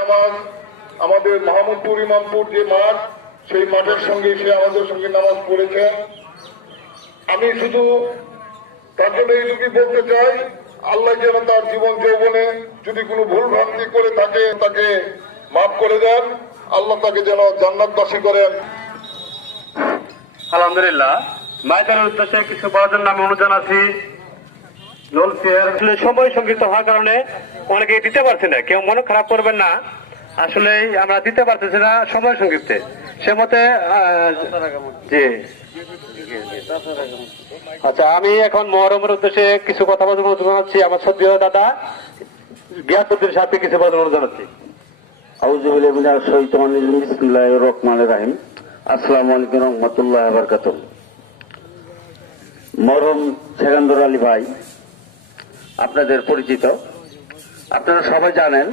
নামাজ আমাদের মাহমুদপুর ইমামপুর যে মাঠ, সেই মাঠের সঙ্গে সে আমাদের সঙ্গে নামাজ পড়েছেন। আমি শুধু তার জন্য এইটুকুই বলতে চাই, আল্লাহ যেন তার জীবন যৌবনে যদি কোনো ভুল ভ্রান্তি করে থাকে তাকে মাফ করে দেন, আল্লাহ তাকে যেন জান্নাতবাসী করেন। আলহামদুলিল্লাহ, মাইকের উদ্দেশ্যে কিছু বলার জন্য আমি অনুরোধ জানাচ্ছি। সময় সংক্ষিপ্ত হওয়ার কারণে অনেকে দিতে পারছে না, কেউ মনে খারাপ করবেন না, আসলে আমরা দিতে পারতেছি না সময় সংক্ষিপ্তে। সে মতে জি আচ্ছা, আমি এখন মহরমের উদ্দেশ্যে কিছু কথা বলার অনুরোধ জানাচ্ছি। আমার শ্রদ্ধেয় দাদা গিয়াসউদ্দিন সাহেবকে কিছু বলার অনুরোধ জানাচ্ছি। আউযুবিল্লাহি মিনাশ শাইতানির রাজিম। বিসমিল্লাহির রহমানির রহিম। আসসালামু আলাইকুম ওয়া রাহমাতুল্লাহি ওয়া বারাকাতুহু। মরহুম সেকান্দর আলী ভাই আপনাদের পরিচিত, আপনারা সবাই জানেন